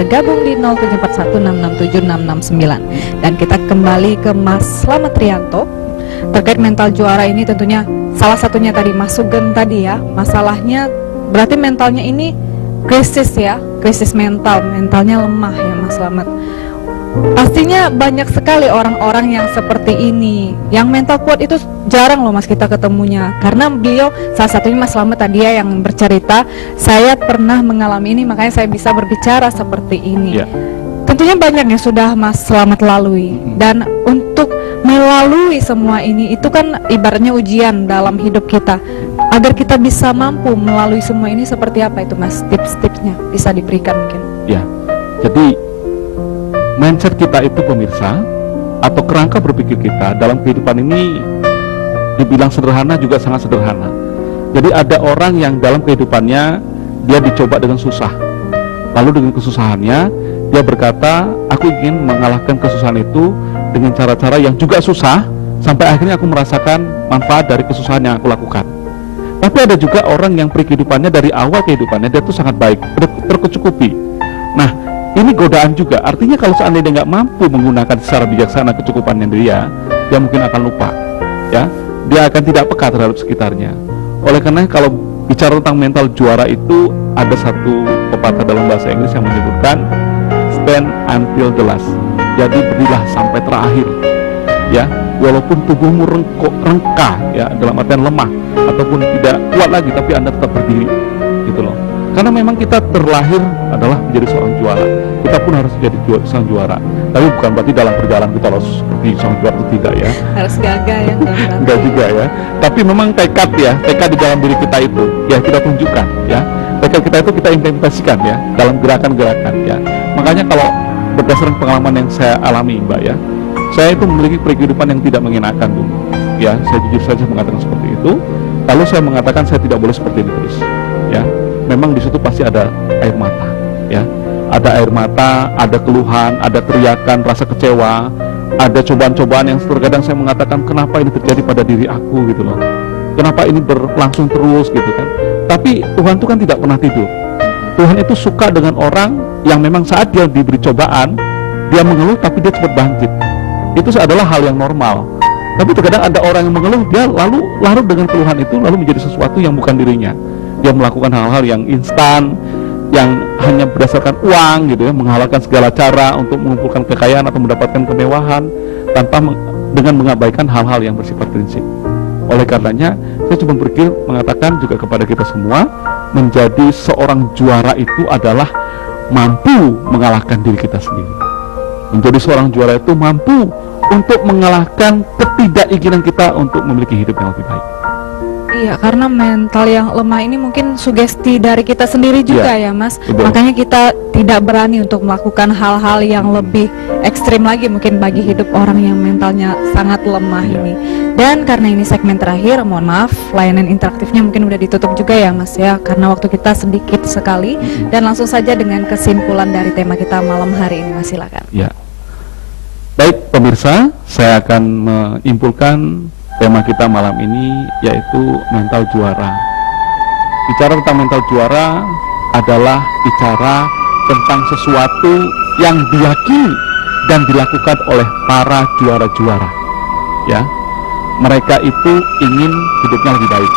bergabung di 0741667669. Dan kita kembali ke Mas Slamet Rianto terkait mental juara ini. Tentunya salah satunya tadi Mas Sugeng tadi ya, masalahnya berarti mentalnya ini krisis ya, krisis mentalnya lemah ya Mas Slamet. Pastinya banyak sekali orang-orang yang seperti ini, yang mental kuat itu jarang loh Mas kita ketemunya. Karena beliau, salah satunya Mas Slamet tadi ya yang bercerita, saya pernah mengalami ini makanya saya bisa berbicara seperti ini. Tentunya banyak yang sudah Mas Slamet lalui. Dan untuk melalui semua ini, itu kan ibaratnya ujian dalam hidup kita. Agar kita bisa mampu melalui semua ini, seperti apa itu Mas? Tips-tipsnya bisa diberikan mungkin. Ya, jadi mindset kita itu pemirsa, atau kerangka berpikir kita dalam kehidupan ini dibilang sederhana juga sangat sederhana. Jadi ada orang yang dalam kehidupannya dia dicoba dengan susah, lalu dengan kesusahannya dia berkata, aku ingin mengalahkan kesusahan itu dengan cara-cara yang juga susah, sampai akhirnya aku merasakan manfaat dari kesusahan yang aku lakukan. Tapi ada juga orang yang kehidupannya dari awal kehidupannya dia tuh sangat baik, tercukupi. Nah, ini godaan juga, artinya kalau seandainya dia nggak mampu menggunakan secara bijaksana kecukupannya dia mungkin akan lupa, ya, dia akan tidak peka terhadap sekitarnya. Oleh karena kalau bicara tentang mental juara itu ada satu pepatah dalam bahasa Inggris yang menyebutkan stand until the last. Jadi berdirilah sampai terakhir, ya, walaupun tubuhmu rengkah, ya, dalam artian lemah ataupun tidak kuat lagi, tapi Anda tetap berdiri, gitu loh. Karena memang kita terlahir adalah menjadi seorang juara. Kita pun harus menjadi seorang juara. Tapi bukan berarti dalam perjalanan kita harus seperti seorang juara itu tidak ya. Harus gagah ya. Enggak juga ya. Tapi memang tekad di dalam diri kita itu ya kita tunjukkan ya. Tekad kita itu kita implementasikan ya dalam gerakan-gerakan ya. Makanya kalau berdasarkan pengalaman yang saya alami Mbak ya, saya itu memiliki kehidupan yang tidak mengenakan dulu. Ya, saya jujur saja mengatakan seperti itu. Lalu saya mengatakan saya tidak boleh seperti ini terus. Ya. Memang di situ pasti ada air mata, ya, ada air mata, ada keluhan, ada teriakan, rasa kecewa, ada cobaan-cobaan yang terkadang saya mengatakan kenapa ini terjadi pada diri aku gitu loh, kenapa ini berlangsung terus gitu kan. Tapi Tuhan itu kan tidak pernah tidur. Tuhan itu suka dengan orang yang memang saat dia diberi cobaan, dia mengeluh tapi dia cepat bangkit. Itu adalah hal yang normal. Tapi terkadang ada orang yang mengeluh, dia lalu larut dengan keluhan itu, lalu menjadi sesuatu yang bukan dirinya. Dia melakukan hal-hal yang instan, yang hanya berdasarkan uang gitu ya, menghalalkan segala cara untuk mengumpulkan kekayaan atau mendapatkan kemewahan tanpa dengan mengabaikan hal-hal yang bersifat prinsip. Oleh karenanya, saya cuma berpikir mengatakan juga kepada kita semua, menjadi seorang juara itu adalah mampu mengalahkan diri kita sendiri. Menjadi seorang juara itu mampu untuk mengalahkan ketidakinginan kita untuk memiliki hidup yang lebih baik. Iya, karena mental yang lemah ini mungkin sugesti dari kita sendiri juga ya Mas. Betul. Makanya kita tidak berani untuk melakukan hal-hal yang lebih ekstrim lagi mungkin bagi hidup orang yang mentalnya sangat lemah ini. Dan karena ini segmen terakhir, mohon maaf, layanan interaktifnya mungkin udah ditutup juga ya Mas ya, karena waktu kita sedikit sekali. Dan langsung saja dengan kesimpulan dari tema kita malam hari ini Mas, silakan. Ya. Baik pemirsa, saya akan menyimpulkan tema kita malam ini yaitu mental juara. Bicara tentang mental juara adalah bicara tentang sesuatu yang diyakini dan dilakukan oleh para juara-juara. Ya, mereka itu ingin hidupnya lebih baik.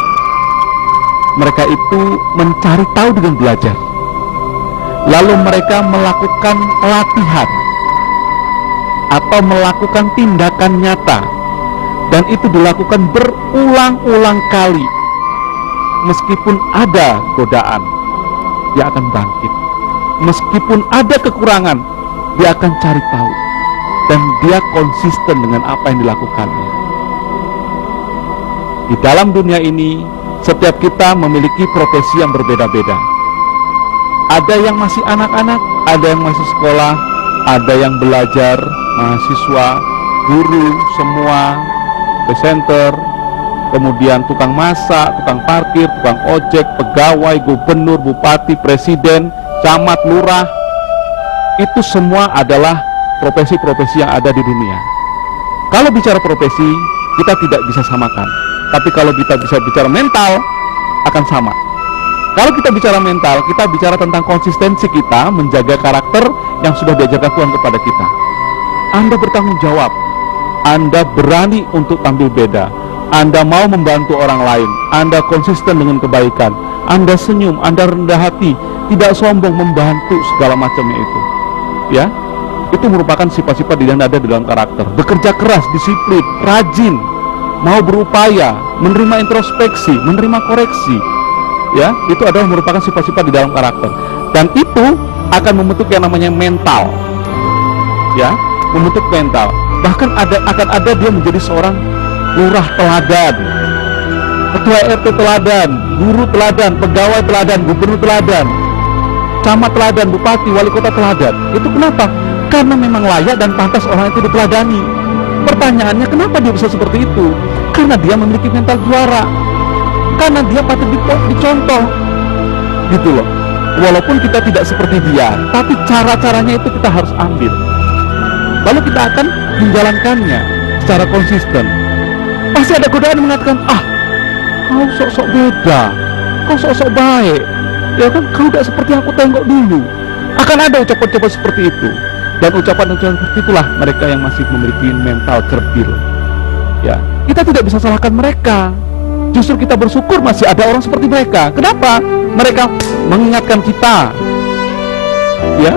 Mereka itu mencari tahu dengan belajar. Lalu mereka melakukan pelatihan atau melakukan tindakan nyata. Dan itu dilakukan berulang-ulang kali. Meskipun ada godaan, dia akan bangkit. Meskipun ada kekurangan, dia akan cari tahu. Dan dia konsisten dengan apa yang dilakukannya. Di dalam dunia ini, setiap kita memiliki profesi yang berbeda-beda. Ada yang masih anak-anak, ada yang masih sekolah, ada yang belajar, mahasiswa, guru, semua, presenter, kemudian tukang masak, tukang parkir, tukang ojek, pegawai, gubernur, bupati, presiden, camat, lurah. Itu semua adalah profesi-profesi yang ada di dunia. Kalau bicara profesi, kita tidak bisa samakan. Tapi kalau kita bisa bicara mental, akan sama. Kalau kita bicara mental, kita bicara tentang konsistensi kita menjaga karakter yang sudah diajarkan Tuhan kepada kita. Anda bertanggung jawab, Anda berani untuk tampil beda, Anda mau membantu orang lain, Anda konsisten dengan kebaikan, Anda senyum, Anda rendah hati, tidak sombong, membantu segala macamnya itu. Ya, itu merupakan sifat-sifat yang ada di dalam karakter. Bekerja keras, disiplin, rajin, mau berupaya, menerima introspeksi, menerima koreksi. Ya, itu adalah merupakan sifat-sifat di dalam karakter. Dan itu akan membentuk yang namanya mental. Ya, membentuk mental. Bahkan akan ada dia menjadi seorang lurah teladan, ketua RT teladan, guru teladan, pegawai teladan, gubernur teladan, camat teladan, bupati, wali kota teladan. Itu kenapa? Karena memang layak dan pantas orang itu diteladani. Pertanyaannya, kenapa dia bisa seperti itu? Karena dia memiliki mental juara, karena dia patut dicontoh, gitu loh. Walaupun kita tidak seperti dia, tapi cara-caranya itu kita harus ambil. Lalu kita akan menjalankannya secara konsisten. Pasti ada godaan yang mengatakan, kau sok-sok beda, kau sok-sok baik, ya kan, kau tidak seperti aku tengok dulu. Akan ada ucapan-ucapan seperti itu. Dan ucapan-ucapan seperti itulah mereka yang masih memiliki mental kerdil. Ya, kita tidak bisa salahkan mereka. Justru kita bersyukur masih ada orang seperti mereka. Kenapa? Mereka mengingatkan kita, ya,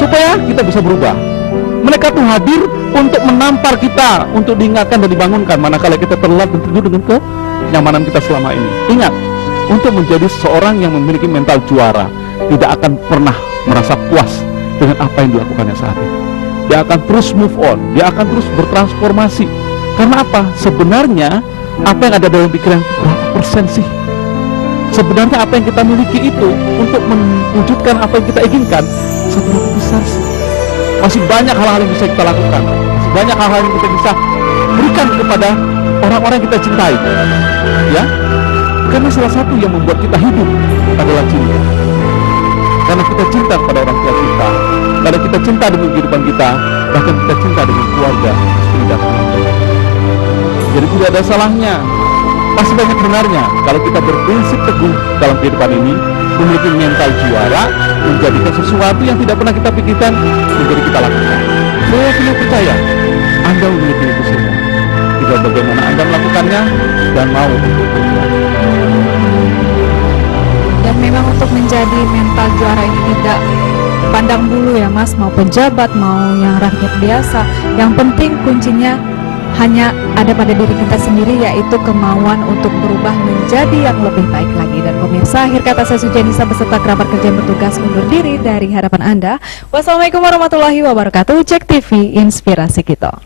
supaya kita bisa berubah. Mereka tuh hadir untuk menampar kita, untuk diingatkan dan dibangunkan manakala kita terlelap dan tidur dengan kenyamanan kita selama ini. Ingat, untuk menjadi seorang yang memiliki mental juara, tidak akan pernah merasa puas dengan apa yang dilakukannya saat ini. Dia akan terus move on, dia akan terus bertransformasi. Karena apa? Sebenarnya apa yang ada dalam pikiran itu berapa persen sih? Sebenarnya apa yang kita miliki itu untuk mewujudkan apa yang kita inginkan seberapa besar sih? Masih banyak hal-hal yang bisa kita lakukan, masih banyak hal-hal yang kita bisa berikan kepada orang-orang yang kita cintai, ya. Karena salah satu yang membuat kita hidup adalah cinta. Karena kita cinta kepada orang tua kita, karena kita cinta dengan kehidupan kita, bahkan kita cinta dengan keluarga, istri dan anak. Jadi tidak ada salahnya, pasti banyak benarnya kalau kita berprinsip teguh dalam kehidupan ini, memiliki mental juara, menjadikan sesuatu yang tidak pernah kita pikirkan menjadi kita lakukan. Saya punya percaya Anda memiliki itu semua. Tinggal bagaimana Anda melakukannya dan mau untuk berjuang. Dan memang untuk menjadi mental juara ini tidak pandang bulu ya Mas, mau pejabat, mau yang rakyat biasa. Yang penting kuncinya hanya ada pada diri kita sendiri, yaitu kemauan untuk berubah menjadi yang lebih baik lagi. Dan pemirsa, akhir kata saya Sujanisa beserta kerabat kerja yang bertugas undur diri dari hadapan Anda. Wassalamualaikum warahmatullahi wabarakatuh. Cek TV, inspirasi kita.